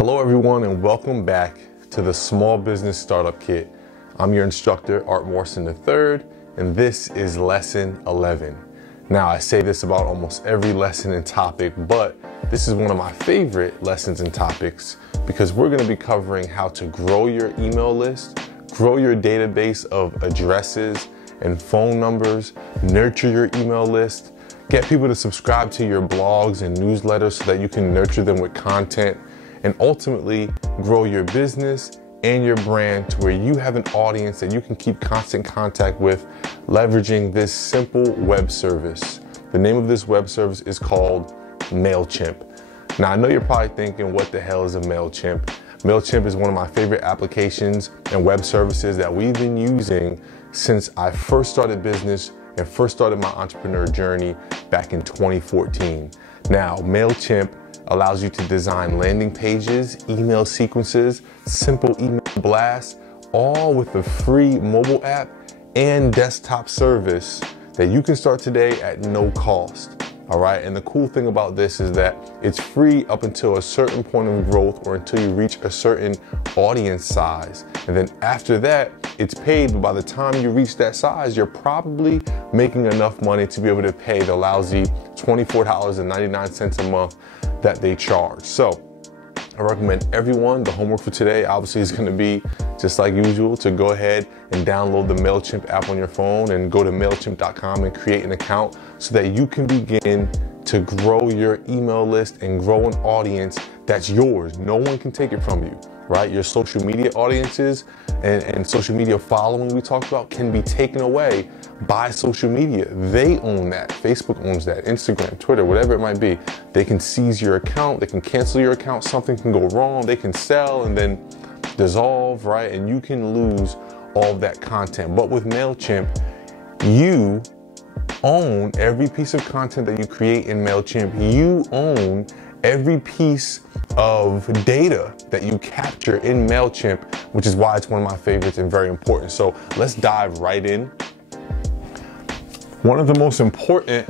Hello everyone, and welcome back to the Small Business Startup Kit. I'm your instructor, Morrison III, and this is lesson 11. Now, I say this about almost every lesson and topic, but this is one of my favorite lessons and topics because we're going to be covering how to grow your email list, grow your database of addresses and phone numbers, nurture your email list, get people to subscribe to your blogs and newsletters so that you can nurture them with content, and ultimately grow your business and your brand to where you have an audience that you can keep constant contact with, leveraging this simple web service. The name of this web service is called Mailchimp. Now, I know you're probably thinking, what the hell is a Mailchimp? Mailchimp is one of my favorite applications and web services that we've been using since I first started business and first started my entrepreneur journey back in 2014. Now, Mailchimp allows you to design landing pages, email sequences, simple email blasts, all with a free mobile app and desktop service that you can start today at no cost. All right, and the cool thing about this is that it's free up until a certain point of growth or until you reach a certain audience size. And then after that, it's paid, but by the time you reach that size, you're probably making enough money to be able to pay the lousy $24.99 a month that they charge. So I recommend everyone, the homework for today obviously is going to be just like usual to go ahead and download the Mailchimp app on your phone and go to Mailchimp.com and create an account so that you can begin to grow your email list and grow an audience that's yours. No one can take it from you, right? Your social media audiences and social media following we talked about can be taken away by social media. They own that. Facebook owns that. Instagram, Twitter, whatever it might be. They can seize your account. They can cancel your account. Something can go wrong. They can sell and then dissolve, right? And you can lose all of that content. But with Mailchimp, you own every piece of content that you create in Mailchimp. You own every piece of data that you capture in Mailchimp, which is why it's one of my favorites and very important. So let's dive right in. One of the most important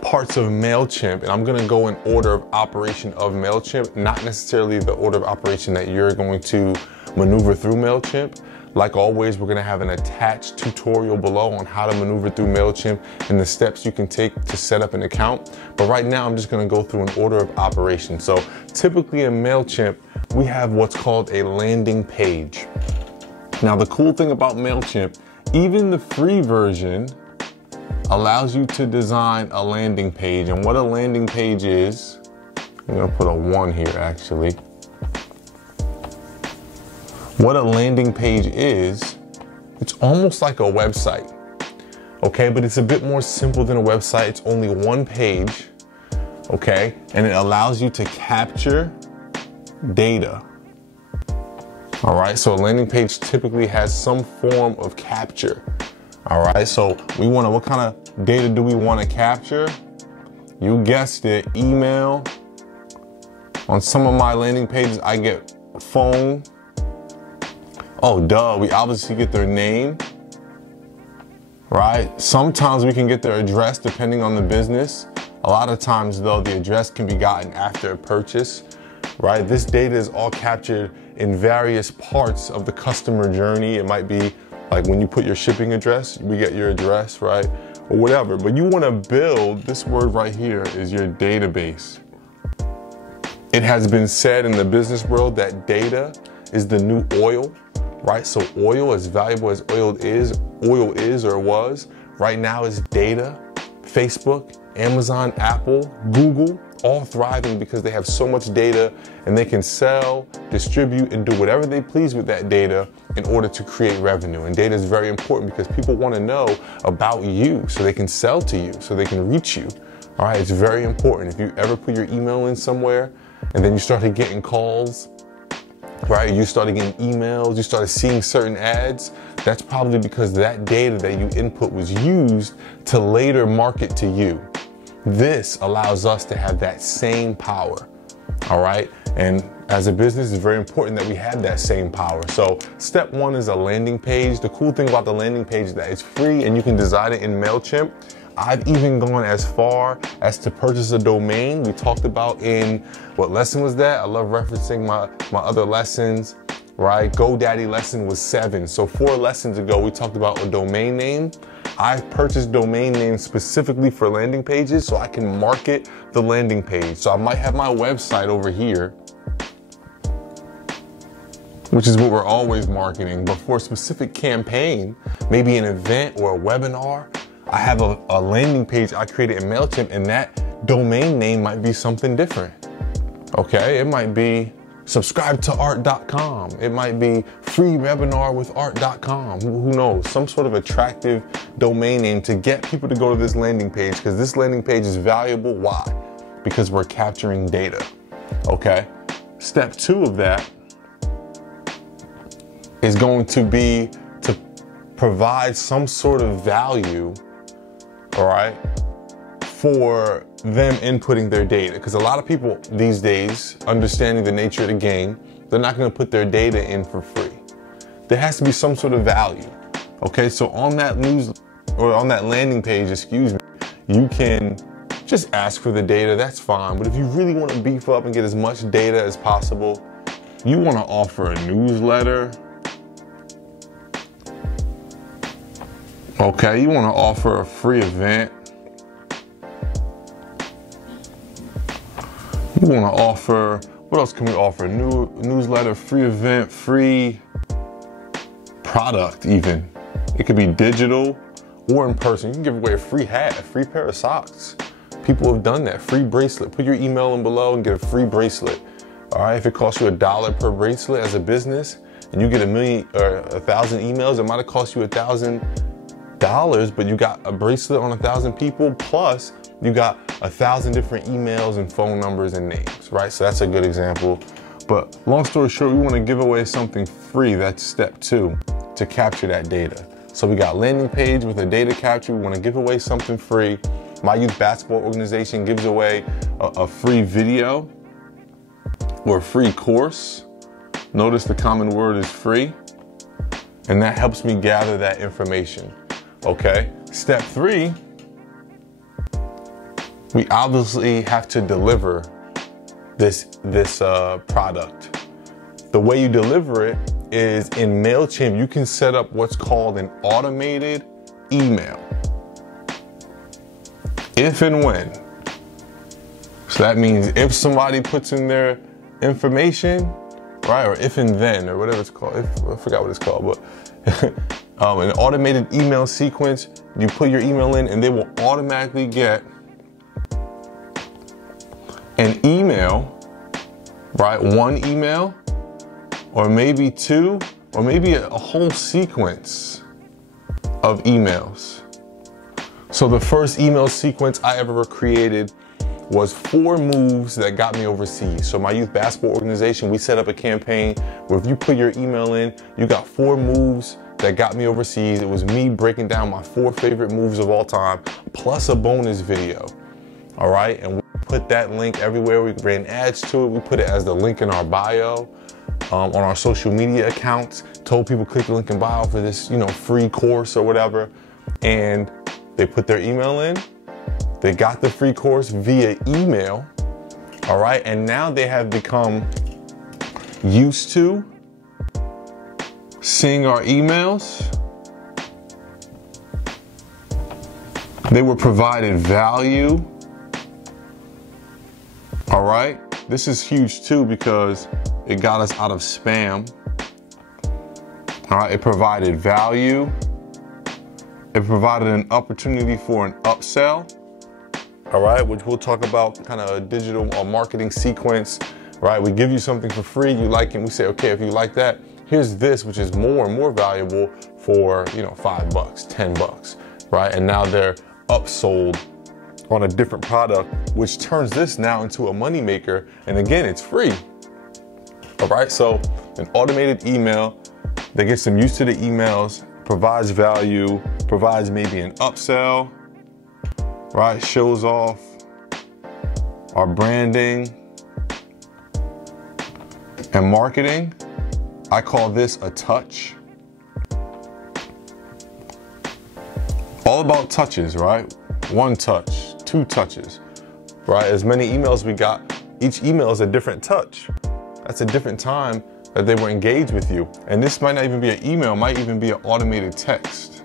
parts of Mailchimp, and I'm going to go in order of operation of Mailchimp, not necessarily the order of operation that you're going to maneuver through Mailchimp. Like always, we're going to have an attached tutorial below on how to maneuver through Mailchimp and the steps you can take to set up an account. But right now, I'm just going to go through an order of operation. So typically in Mailchimp, we have what's called a landing page. Now, the cool thing about Mailchimp, even the free version allows you to design a landing page. And what a landing page is, I'm going to put a 1 here actually. What a landing page is, it's almost like a website, okay? But it's a bit more simple than a website. It's only one page, okay? And it allows you to capture data, all right? So a landing page typically has some form of capture, all right? So what kind of data do we want to capture? You guessed it, email. On some of my landing pages, I get phone. Oh, duh, we obviously get their name, right? Sometimes we can get their address depending on the business. A lot of times though, the address can be gotten after a purchase, right? This data is all captured in various parts of the customer journey. It might be like when you put your shipping address, we get your address, right? Or whatever, but you wanna build, this word right here is your database. It has been said in the business world that data is the new oil. Right, so oil, as valuable as oil is or was, right now is data. Facebook, Amazon, Apple, Google, all thriving because they have so much data and they can sell, distribute, and do whatever they please with that data in order to create revenue. And data is very important because people want to know about you so they can sell to you, so they can reach you. All right, it's very important. If you ever put your email in somewhere and then you started getting calls, right? You started getting emails, you started seeing certain ads. That's probably because that data that you input was used to later market to you. This allows us to have that same power, all right? And as a business, it's very important that we have that same power. So step 1 is a landing page. The cool thing about the landing page is that it's free and you can design it in Mailchimp. I've even gone as far as to purchase a domain. We talked about in, what lesson was that? I love referencing my other lessons, right? GoDaddy lesson was 7. So 4 lessons ago, we talked about a domain name. I've purchased domain names specifically for landing pages so I can market the landing page. So I might have my website over here, which is what we're always marketing, but for a specific campaign, maybe an event or a webinar, I have a landing page I created in Mailchimp, and that domain name might be something different. Okay, it might be subscribetoart.com. It might be freewebinarwithart.com. Who knows? Some sort of attractive domain name to get people to go to this landing page, because this landing page is valuable. Why? Because we're capturing data. Okay. Step 2 of that is going to be to provide some sort of value, all right, for them inputting their data. Because a lot of people these days, understanding the nature of the game, they're not going to put their data in for free. There has to be some sort of value. Okay, so on that on that landing page, excuse me, you can just ask for the data, that's fine. But if you really want to beef up and get as much data as possible, you want to offer a newsletter. Okay, you want to offer a free event. You want to offer, what else can we offer? Newsletter, free event, free product even. It could be digital or in person. You can give away a free hat, a free pair of socks. People have done that. Free bracelet. Put your email in below and get a free bracelet. All right, if it costs you $1 per bracelet as a business and you get 1,000 emails, it might have cost you $1,000, but you got a bracelet on 1,000 people, plus you got 1,000 different emails and phone numbers and names, right? So that's a good example. But long story short, we want to give away something free. That's step 2 to capture that data. So we got landing page with a data capture. We want to give away something free. My youth basketball organization gives away a free video or a free course. Notice the common word is free. And that helps me gather that information. Okay. Step 3, we obviously have to deliver this product. The way you deliver it is in Mailchimp. You can set up what's called an automated email. If and when. So that means if somebody puts in their information, right, or if and then, or whatever it's called. I forgot what it's called, but an automated email sequence. You put your email in, and they will automatically get an email, right? One email, or maybe 2, or maybe a whole sequence of emails. So the first email sequence I ever created was 4 moves that got me overseas. So my youth basketball organization, we set up a campaign where if you put your email in, you got 4 moves that got me overseas. It was me breaking down my 4 favorite moves of all time, plus a bonus video. All right, and we put that link everywhere. We ran ads to it. We put it as the link in our bio, on our social media accounts. Told people click the link in bio for this, free course or whatever. And they put their email in. They got the free course via email. All right, and now they have become used to seeing our emails. They were provided value. All right, this is huge too because it got us out of spam. All right, it provided value. It provided an opportunity for an upsell. All right, which we'll talk about, kind of a digital marketing sequence. Right, we give you something for free, you like it, and we say, okay, if you like that, here's this, which is more and more valuable for, $5, $10, right? And now they're upsold on a different product, which turns this now into a moneymaker. And again, it's free. All right, so an automated email that gets them used to the emails, provides value, provides maybe an upsell, right? Shows off our branding and marketing. I call this a touch. All about touches, right? one touch, two touches, right? As many emails we got, each email is a different touch. That's a different time that they were engaged with you. And this might not even be an email, it might even be an automated text.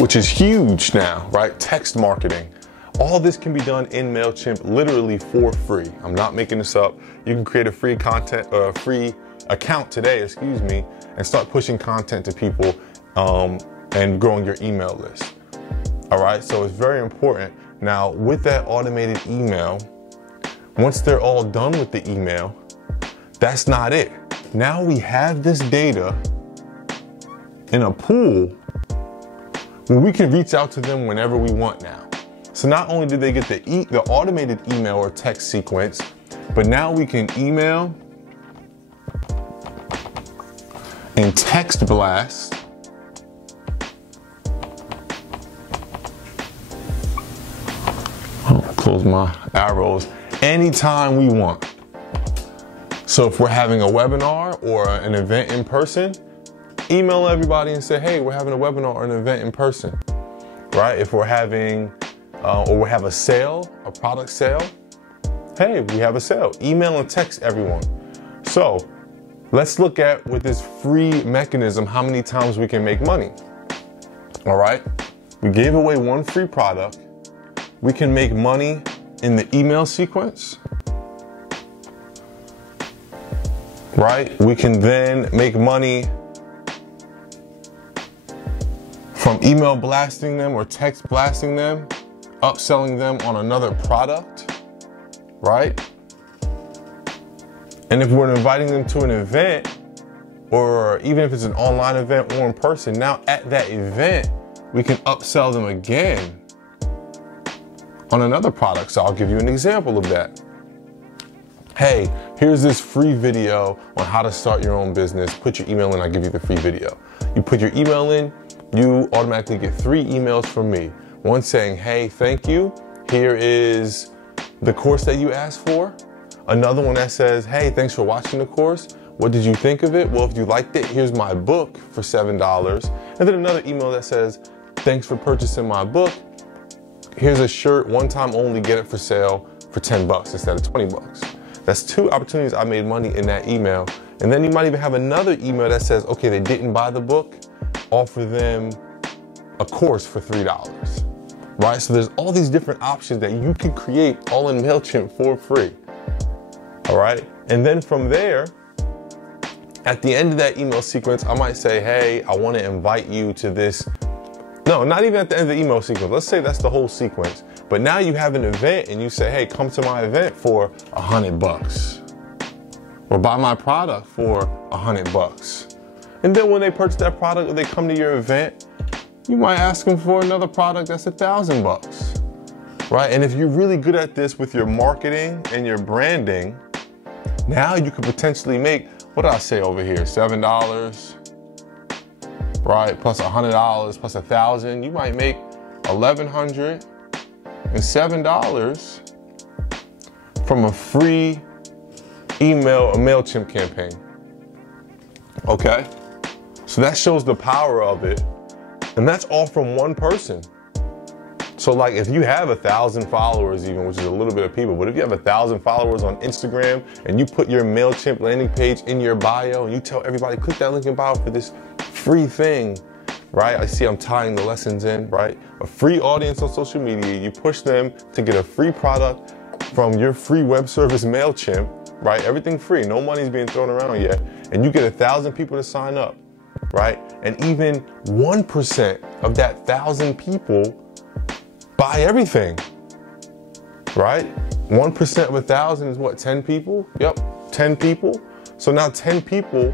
Which is huge now, right? Text marketing. All this can be done in Mailchimp literally for free. I'm not making this up. You can create a free account today, and start pushing content to people and growing your email list. All right, so it's very important. Now, with that automated email, once they're all done with the email, that's not it. Now we have this data in a pool where we can reach out to them whenever we want now. So not only do they get the automated email or text sequence, but now we can email and text blast close my arrows anytime we want. So if we're having a webinar or an event in person, email everybody and say, hey, we're having a webinar or an event in person, right? If we're having, or we have a sale, a product sale, hey, we have a sale. Email and text everyone. So let's look at, with this free mechanism, how many times we can make money. All right, we gave away one free product. We can make money in the email sequence, right? We can then make money from email blasting them or text blasting them, upselling them on another product, right? And if we're inviting them to an event, or even if it's an online event or in person, now at that event, we can upsell them again on another product. So I'll give you an example of that. Hey, here's this free video on how to start your own business. Put your email in, I'll give you the free video. You put your email in, you automatically get 3 emails from me. One saying, hey, thank you. Here is the course that you asked for. Another one that says, hey, thanks for watching the course. What did you think of it? Well, if you liked it, here's my book for $7. And then another email that says, thanks for purchasing my book. Here's a shirt, one time only, get it for sale for $10 instead of $20. That's 2 opportunities I made money in that email. And then you might even have another email that says, okay, they didn't buy the book, offer them a course for $3, right? So there's all these different options that you can create all in Mailchimp for free, all right? And then from there, at the end of that email sequence, I might say, hey, I want to invite you to this. No, not even at the end of the email sequence. Let's say that's the whole sequence. But now you have an event and you say, hey, come to my event for $100 or buy my product for $100. And then when they purchase that product or they come to your event, you might ask them for another product that's $1,000, right? And if you're really good at this with your marketing and your branding, now you could potentially make, what did I say over here? $7, right? Plus $100, plus $1,000. You might make $1,107 from a free email, a Mailchimp campaign. Okay? So that shows the power of it. And that's all from one person. So like if you have 1,000 followers even, which is a little bit of people, but if you have 1,000 followers on Instagram and you put your Mailchimp landing page in your bio and you tell everybody, click that link in bio for this free thing, right? I see I'm tying the lessons in, right? A free audience on social media, you push them to get a free product from your free web service Mailchimp, right? Everything free, no money's being thrown around yet. And you get 1,000 people to sign up, right? And even 1% of that 1,000 people buy everything, right? 1% of 1,000 is what, 10 people? Yep, 10 people. So now 10 people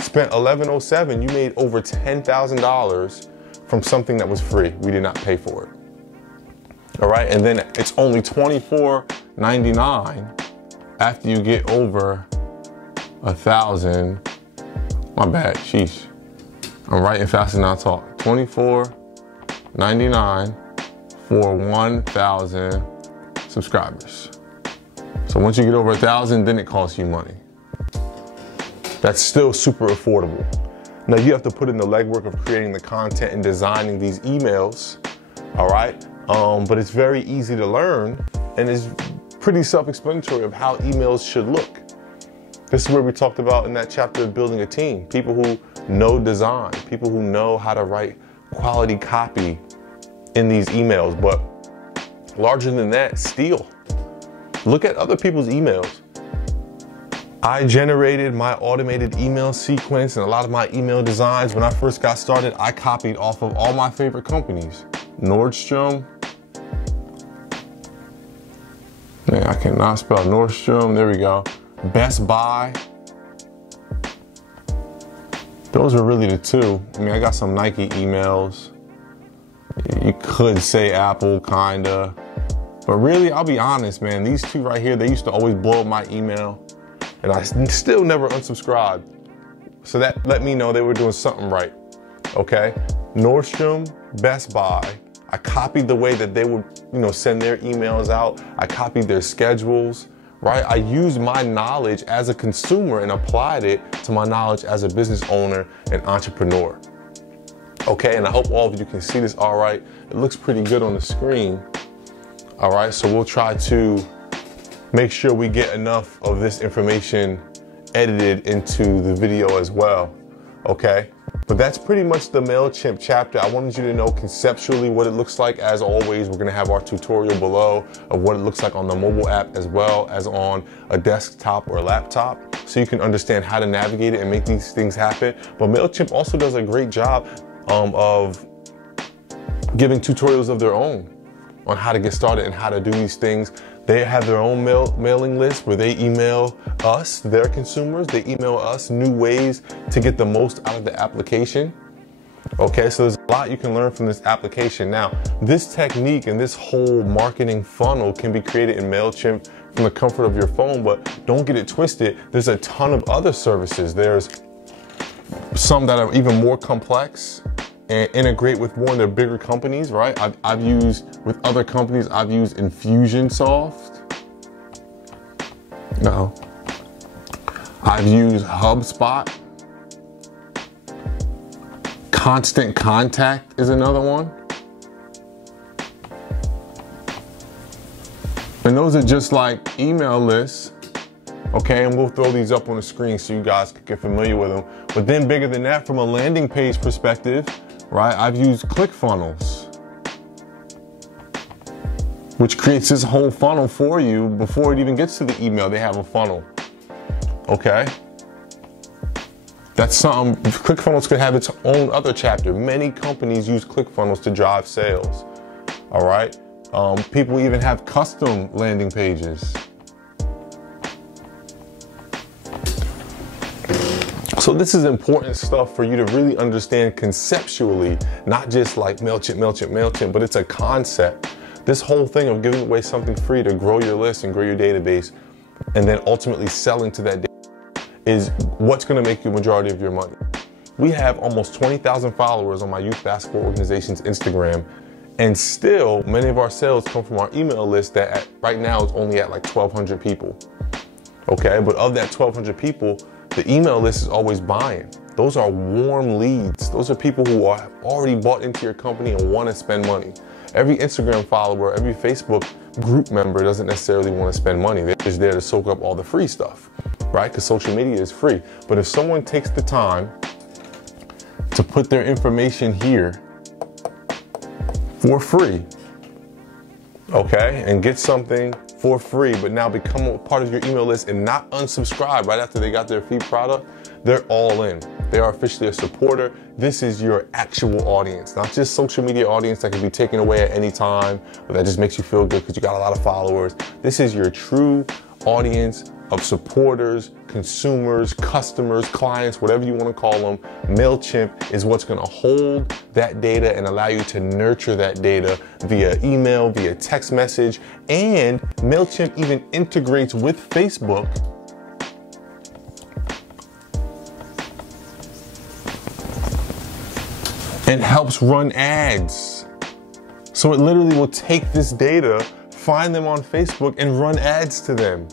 spent $1,107. You made over $10,000 from something that was free. We did not pay for it. All right, and then it's only $24.99 after you get over 1,000. My bad, sheesh. I'm writing faster than I talk. $24.99 for 1,000 subscribers. So once you get over 1,000, then it costs you money. That's still super affordable. Now you have to put in the legwork of creating the content and designing these emails, all right? But it's very easy to learn, and it's pretty self-explanatory of how emails should look. This is where we talked about in that chapter of building a team. People who know design, people who know how to write quality copy in these emails. But larger than that, steal. Look at other people's emails. I generated my automated email sequence and a lot of my email designs. When I first got started, I copied off of all my favorite companies. Nordstrom. Man, I cannot spell Nordstrom. There we go. Best Buy. Those are really the two. I mean, I got some Nike emails. You could say Apple, kinda. But really, I'll be honest, man, these two right here, they used to always blow up my email. And I still never unsubscribed. So that let me know they were doing something right, okay? Nordstrom, Best Buy, I copied the way that they would, send their emails out. I copied their schedules, right? I used my knowledge as a consumer and applied it to my knowledge as a business owner and entrepreneur. Okay, and I hope all of you can see this all right. It looks pretty good on the screen. All right, so we'll try to make sure we get enough of this information edited into the video as well, okay? But that's pretty much the Mailchimp chapter. I wanted you to know conceptually what it looks like. As always, we're gonna have our tutorial below of what it looks like on the mobile app as well as on a desktop or laptop, so you can understand how to navigate it and make these things happen. But Mailchimp also does a great job of giving tutorials of their own on how to get started and how to do these things. They have their own mailing list where they email us, their consumers. They email us new ways to get the most out of the application. Okay, so there's a lot you can learn from this application. Now, this technique and this whole marketing funnel can be created in Mailchimp from the comfort of your phone, but don't get it twisted. There's a ton of other services. There's some that are even more complex and integrate with more of their bigger companies, right? I've used, with other companies, I've used Infusionsoft. No. I've used HubSpot. Constant Contact is another one. And those are just like email lists. Okay, and we'll throw these up on the screen so you guys can get familiar with them. But then bigger than that, from a landing page perspective, right, I've used ClickFunnels, which creates this whole funnel for you before it even gets to the email. They have a funnel, okay? That's something. ClickFunnels could have its own other chapter. Many companies use ClickFunnels to drive sales, all right? People even have custom landing pages. So this is important stuff for you to really understand conceptually, not just like Mailchimp, Mailchimp, Mailchimp, but it's a concept. This whole thing of giving away something free to grow your list and grow your database, and then ultimately selling to that database is what's gonna make you a majority of your money. We have almost 20,000 followers on my youth basketball organization's Instagram, and still many of our sales come from our email list that right now is only at like 1,200 people. Okay, but of that 1,200 people, the email list is always buying. Those are warm leads. Those are people who have already bought into your company and want to spend money. Every Instagram follower, every Facebook group member doesn't necessarily want to spend money. They're just there to soak up all the free stuff, right? Because social media is free. But if someone takes the time to put their information here for free, okay, and get something for free, but now become a part of your email list and not unsubscribe right after they got their free product, they're all in. They are officially a supporter. This is your actual audience, not just social media audience that can be taken away at any time, or that just makes you feel good because you got a lot of followers. This is your true audience of supporters, consumers, customers, clients, whatever you want to call them. Mailchimp is what's going to hold that data and allow you to nurture that data via email, via text message, and Mailchimp even integrates with Facebook and helps run ads. So it literally will take this data, find them on Facebook, and run ads to them.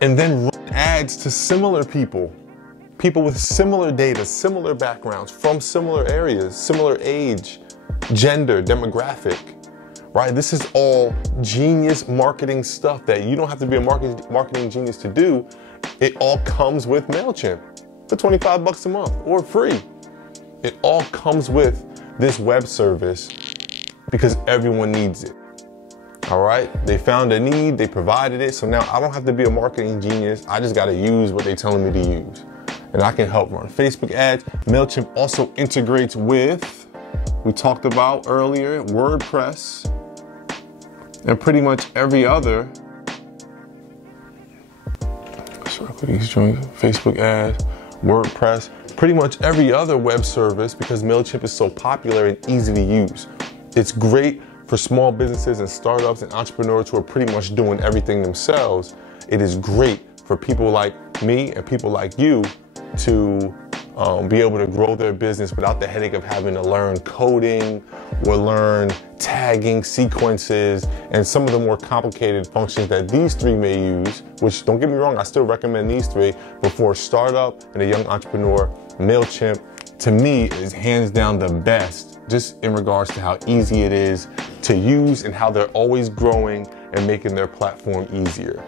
And then run ads to similar people. people with similar data, similar backgrounds, from similar areas, similar age, gender, demographic, right? This is all genius marketing stuff that you don't have to be a marketing genius to do. It all comes with Mailchimp for 25 bucks a month or free. It all comes with this web service because everyone needs it. All right, they found a need, they provided it, so now I don't have to be a marketing genius. I just gotta use what they're telling me to use. And I can help run Facebook ads. Mailchimp also integrates with, we talked about earlier, WordPress, and pretty much every other, Facebook ads, WordPress, pretty much every other web service because Mailchimp is so popular and easy to use. It's great for small businesses and startups and entrepreneurs who are pretty much doing everything themselves. It is great for people like me and people like you to be able to grow their business without the headache of having to learn coding or learn tagging sequences and some of the more complicated functions that these three may use, which don't get me wrong, I still recommend these three, but for a startup and a young entrepreneur, Mailchimp to me is hands down the best, just in regards to how easy it is to use and how they're always growing and making their platform easier.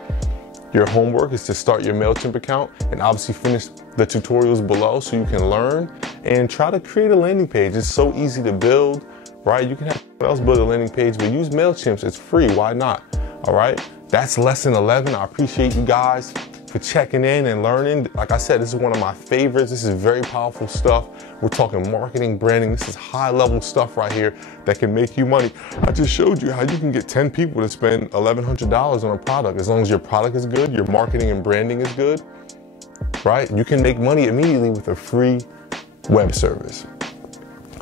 Your homework is to start your Mailchimp account and obviously finish the tutorials below so you can learn and try to create a landing page. It's so easy to build, right? You can have someone else build a landing page, but use Mailchimp. It's free. Why not? All right. That's lesson 11. I appreciate you guys for checking in and learning. Like I said, this is one of my favorites. This is very powerful stuff. We're talking marketing, branding. This is high level stuff right here that can make you money. I just showed you how you can get 10 people to spend $1,100 on a product. As long as your product is good, your marketing and branding is good, right? You can make money immediately with a free web service.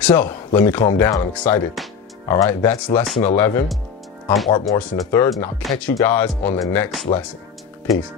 So let me calm down. I'm excited. All right, that's lesson 11. I'm Art Morrison III, and I'll catch you guys on the next lesson. Peace.